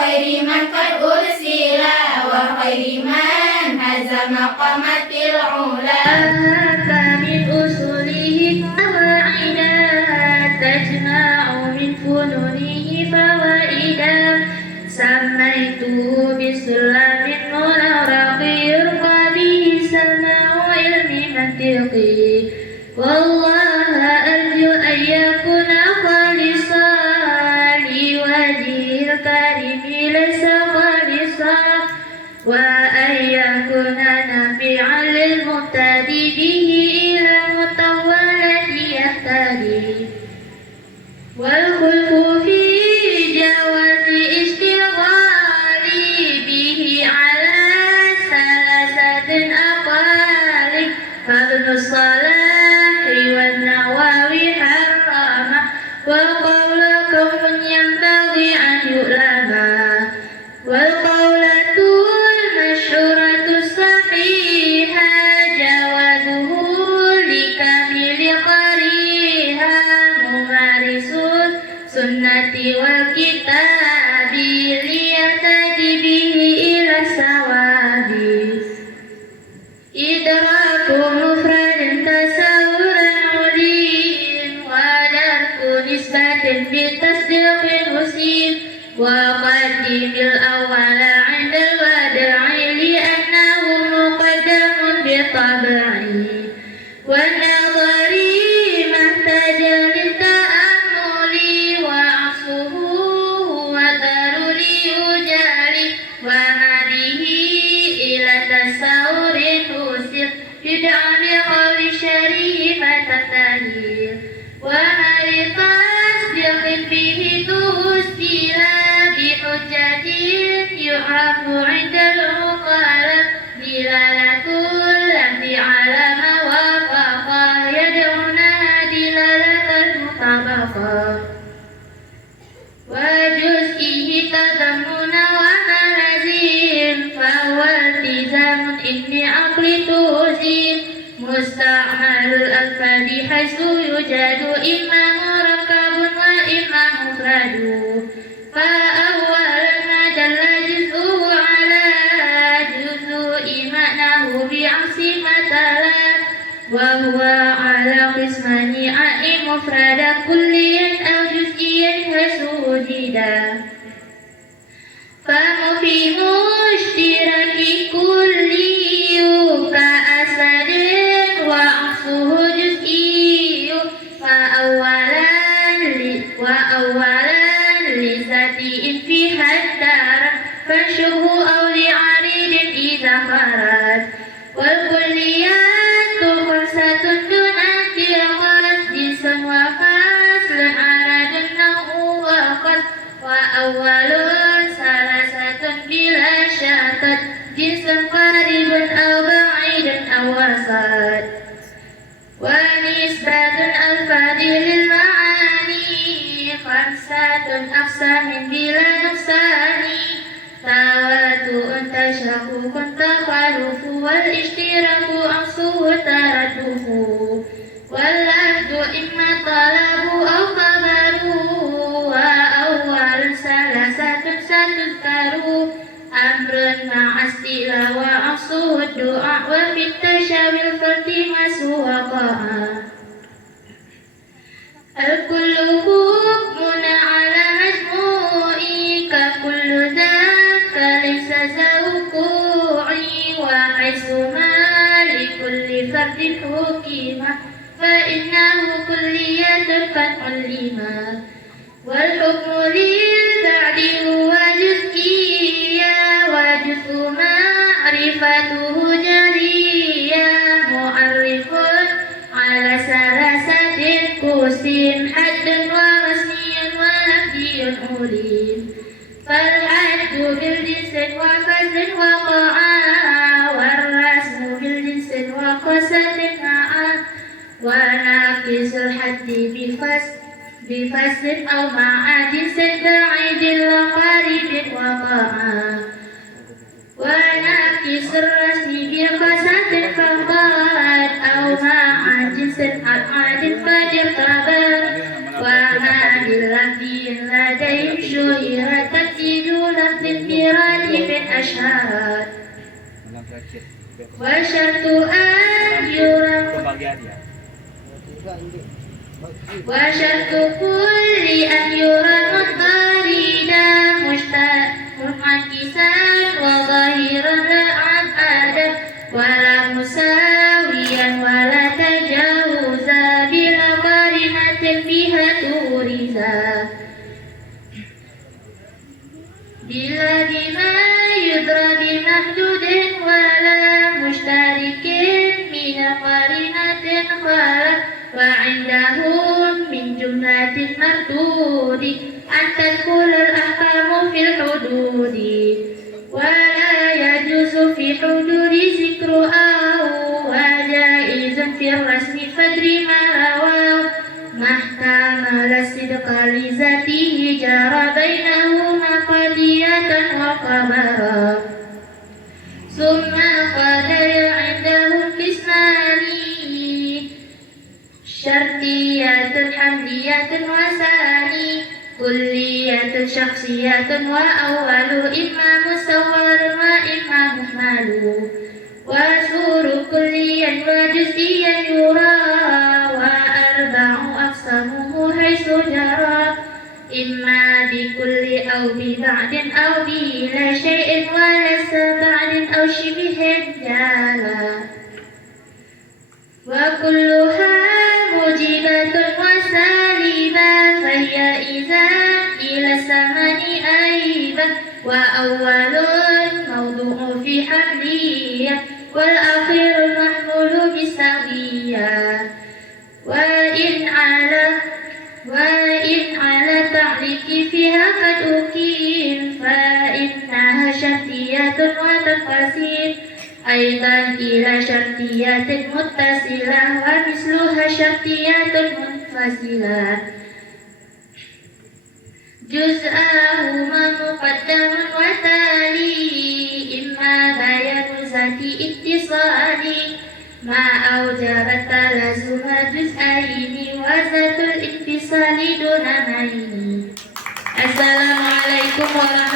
خير من قد أرسل وخير من هزم مقامات العلا. فمن أصوله قواعدا تجمع من فنونه فوائدا سميته بسلم منورق يرقى به سماع علم منطقي والله أرجو أن يكون خالصا لوجه الكريم ليس خالصا وأن يكون نافعا للمهتدي به إلى المطولة يهتدي والخلف في جواز اشتغال به على ثلاثة أقوال فابن الصلاح والنووي حرم وقولكم ينبغي أن يؤلم والقولة المشهورة الصحيحة جوازه لكامل قريها ممارس السنة والكتاب ليهتدي به إلى الصواب إدراك مفرد تصور عليم ودرك نسبة بتصديق مسلم وقدم الأول عند الوداع لأنه مقدم بطبعه والنظر محتاج للتأمل وعصفه هو ضروري يجاري وهذه إلى تصور توسق يدعى بقول الشريف فتنتهي وهل تصدق به توسل بحجة يعرف عند العقلاء دلالة اللفظ على ما وافق يدعونها دلالة المطابقة وجزئه تضمن ومهزيم فهو التزام إن عقل توزيم مستعمل الألفاظ حيث يوجد إما مركب وإما مفرد فأولا ما دل جزءه على جزء معناه بعكس مثلا وهو على قسمان أي مفرد كليا أو جزئيا حيث وجدا فمفهوم اشتراك كلي كأسد وعكسه جزئي وأولا لذاتي فيها الدار فانشه أو لعريض إذا خرج والكليات خمسة دون انتقاص جنس وفصل عرض النوع وقص وأول ثلاثة بلا شتت جنس قريب أو بعيد أو وسط ونسبة الألفاظ للمعاني خمسة أقسام بلا نقصان تواتؤ تشابك تخالف والاشتراك عكسه تردف واللفظ إما طلب أو خبر وأول ثلاثة ستذكر أمر مع استيلاء وعكسه الدعاء وفي التشابه فالتماس وقع الكل حكم على مجموعي ككل ذاك ليس ذا وقوعي وحيثما لكل فرد حكم فإنه كلية قد علما والحكم للبعد هو جزئية وجزء معرفته جلية معرف على ثلاثة قوس حد ووسني ولفظي عليم فالحد بالجنس وفصل وقعا والرسم بالجنس وقصة معا وناقص الحد بفصل أو مع جنس بعيد وقريب وقعا وناقص الرسم بقصة فقط أو مع جنس العاد قد ارتبط وما للذي لديهم شهرة تفسير isyarat. Wa syartu an yuram wa syartu kulli an yuram mutarida muhakisan wa zahiran la'an adam wala musawiyan wala tajawuza bila qarinatin biha turiza bila bima yudra bimahdudin wala mushtarikin mina qarinatin khalaq wa indahum min jumlatin mardudi an tadkhulul ahkamu fil hududi wala yajuzu fi hududi zikru wa jaizun fi rasmi fadri ma rawa mahkamal sidqa li zatihi jara bainahuma qadiyatan wa qamara summa qadaya indahum bisnani syartiyatun hamdiyatun wa sani kulliyatun syakhsiyatun wa awalu imma musawwarun wa imma muhmalu wa suru kulliyan wa juz'iyan yura wa arba'u aqsamuhu haythu jara imma bi kulli aw bi ba'din aw bi la syai'in wa lasa ba'din aw shibihin jala wa kulluha mujibatun wa saliba fahiya iza ila samani aiba wa awwalun mawdu'u fi hamliyah wal akhirul mahmulu bisawiyah wa in ala ta'liqi fiha qad uqim fa innaha syartiyatun wa tanqasim aidan ila syartiyatin muttasilah wa misluha syartiyatun munfasilah juz'ahuma muqaddamun wa tali imma bayanu zati ittisali ma aujabat talazuma juz'aini wa zatul ittisali dunanaini. Assalamualaikum warahmatullahi